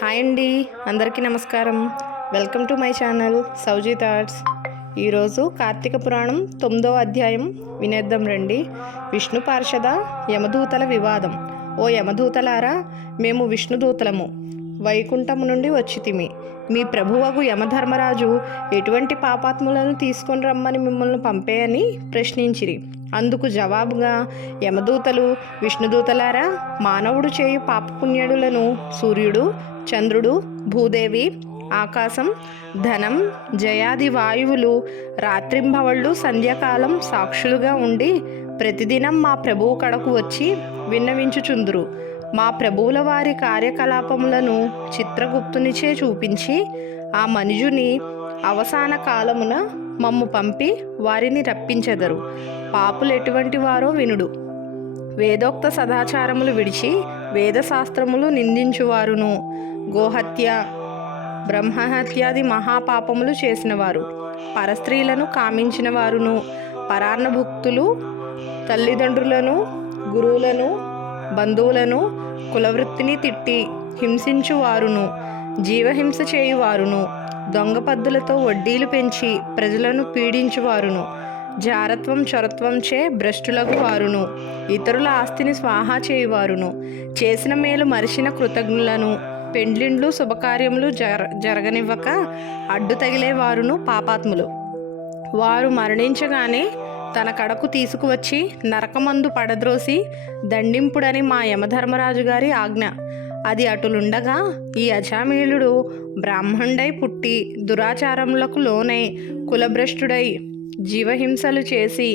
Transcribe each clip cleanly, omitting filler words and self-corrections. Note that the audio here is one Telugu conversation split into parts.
హాయ్ అండి, అందరికీ నమస్కారం. Welcome to my channel Souji thoughts. ఈరోజు కార్తీక పురాణం 9వ అధ్యాయం వినేద్దాం రండి. విష్ణు పార్షద యమదూతల వివాదం. ఓ యమదూతలారా, మేము విష్ణుదూతలము, వైకుంఠము నుండి వచ్చితిమి. మీ ప్రభువగు యమధర్మరాజు ఎటువంటి పాపాత్ములను తీసుకొని రమ్మని మిమ్మల్ని పంపేయని ప్రశ్నించిరి. అందుకు జవాబుగా యమదూతలు, విష్ణుదూతలారా, మానవుడు చేయు పాపపుణ్యులను సూర్యుడు, చంద్రుడు, భూదేవి, ఆకాశం, ధనం, జయాది వాయువులు రాత్రింబవళ్ళు సంధ్యాకాలం సాక్షులుగా ఉండి ప్రతిదినం మా ప్రభువు కడకు వచ్చి విన్నవించుచుందురు. మా ప్రభువుల వారి కార్యకలాపములను చిత్రగుప్తునిచే చూపించి ఆ మనుజుని అవసాన కాలమున మమ్ము పంపి వారిని రప్పించెదరు. పాపులు ఎటువంటి వారో వినుడు. వేదోక్త సదాచారములు విడిచి వేదశాస్త్రములు నిందించువారును, గోహత్య, బ్రహ్మహత్యాది మహాపాపములు చేసినవారు, పరస్త్రీలను కామించిన వారును, పరాన్నభుక్తులు, తల్లిదండ్రులను, గురువులను, బంధువులను, కులవృత్తిని తిట్టి హింసించువారును, జీవహింస చేయువారును, దొంగ పద్దులతో వడ్డీలు పెంచి ప్రజలను పీడించువారును, జారత్వం చొరత్వంచే భ్రష్టులకు వారును, ఇతరుల ఆస్తిని స్వాహా చేయువారును, చేసిన మేలు మరిచిన కృతజ్ఞులను, పెండ్లిండ్లు శుభకార్యములు జరగనివ్వక అడ్డు తగిలేవారును పాపాత్ములు. వారు మరణించగానే తన కడకు తీసుకువచ్చి నరకమందు పడద్రోసి దండింపుడని మా యమధర్మరాజు గారి ఆజ్ఞ. అది అటులుండగా ఈ అజామీలుడు బ్రాహ్మణుడై పుట్టి దురాచారములకు లోనై కులభ్రష్టుడై జీవహింసలు చేసి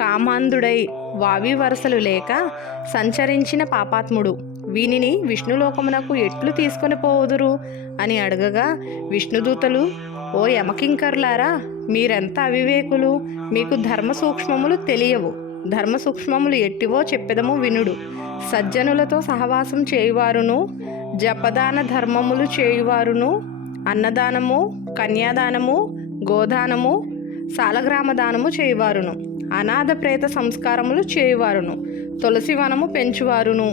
కామాంధుడై వావి వరసలు లేక సంచరించిన పాపాత్ముడు. వీనిని విష్ణులోకమునకు ఎట్లు తీసుకొని పోవుదురు అని అడగగా విష్ణుదూతలు, ఓ యమకింకరులారా, మీరెంత అవివేకులు! మీకు ధర్మ సూక్ష్మములు తెలియవు. ధర్మ సూక్ష్మములు ఎట్టివో చెప్పెదము వినుడు. సజ్జనులతో సహవాసం చేయువారును, జపదాన ధర్మములు చేయువారును, అన్నదానము, కన్యాదానము, గోదానము, సాలగ్రామదానము చేయువారును, అనాథ ప్రేత సంస్కారములు చేయువారును, తులసి వనము పెంచువారును,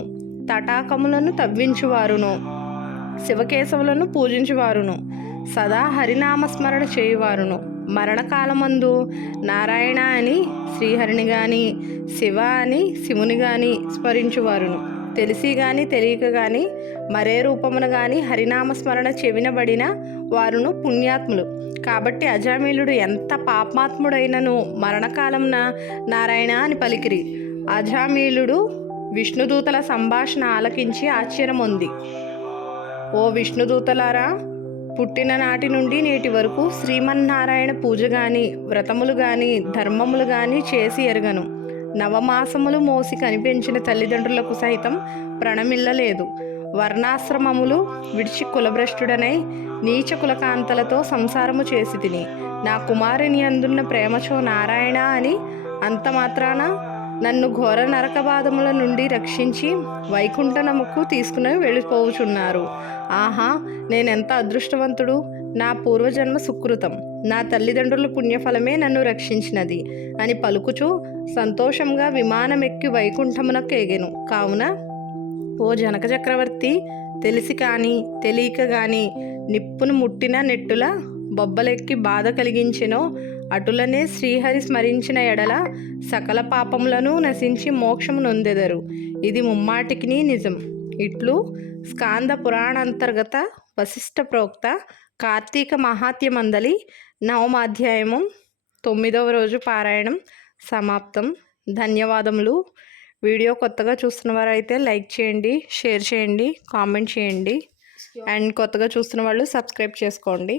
తటాకములను తవ్వించువారును, శివకేశవులను పూజించువారును, సదా హరినామస్మరణ చేయువారును, మరణకాలమందు నారాయణ అని శ్రీహరిని గాని, శివ అని శివుని గాని స్మరించువారును, తెలిసి గాని తెలియక గాని మరే రూపమున గాని హరినామస్మరణ చెవినబడిన వారును పుణ్యాత్ములు. కాబట్టి అజామీలుడు ఎంత పాపాత్ముడైనను మరణకాలంన నారాయణ అని పలికిరి. అజామీలుడు విష్ణుదూతల సంభాషణ ఆలకించి ఆశ్చర్యముంది. ఓ విష్ణుదూతలారా, పుట్టిన నాటి నుండి నేటి వరకు శ్రీమన్నారాయణ పూజ గాని, వ్రతములు గాని, ధర్మములు గాని చేసి ఎరగను. నవమాసములు మోసి కనిపించిన తల్లిదండ్రులకు సైతం ప్రణమిల్లలేదు. వర్ణాశ్రమములు విడిచి కులభ్రష్టుడనై నీచ కులకాంతలతో సంసారము చేసి తిని నా కుమారుని అందున్న ప్రేమచో నారాయణ అని అంత మాత్రాన నన్ను ఘోర నరకబాధముల నుండి రక్షించి వైకుంఠనముకు తీసుకుని వెళ్ళిపోవుచున్నారు. ఆహా, నేనెంత అదృష్టవంతుడు! నా పూర్వజన్మ సుకృతం, నా తల్లిదండ్రుల పుణ్యఫలమే నన్ను రక్షించినది అని పలుకుచూ సంతోషంగా విమానమెక్కి వైకుంఠమునకు ఎగెను. కావున ఓ జనక చక్రవర్తి, తెలిసి కానీ తెలియక కానీ నిప్పును ముట్టిన నెట్టుల బొబ్బలెక్కి బాధ కలిగించెనో అటులనే శ్రీహరి స్మరించిన ఎడల సకల పాపములను నశించి మోక్షము నొందెదరు. ఇది ముమ్మాటికి నిజం. ఇట్లు స్కాంద పురాణాంతర్గత వశిష్ఠ ప్రోక్త కార్తీక మహాత్యమందలి 9వ అధ్యాయము 9వ రోజు పారాయణం సమాప్తం. ధన్యవాదములు. వీడియో కొత్తగా చూస్తున్న వారైతే లైక్ చేయండి, షేర్ చేయండి, కామెంట్ చేయండి, అండ్ కొత్తగా చూస్తున్న వాళ్ళు సబ్స్క్రైబ్ చేసుకోండి.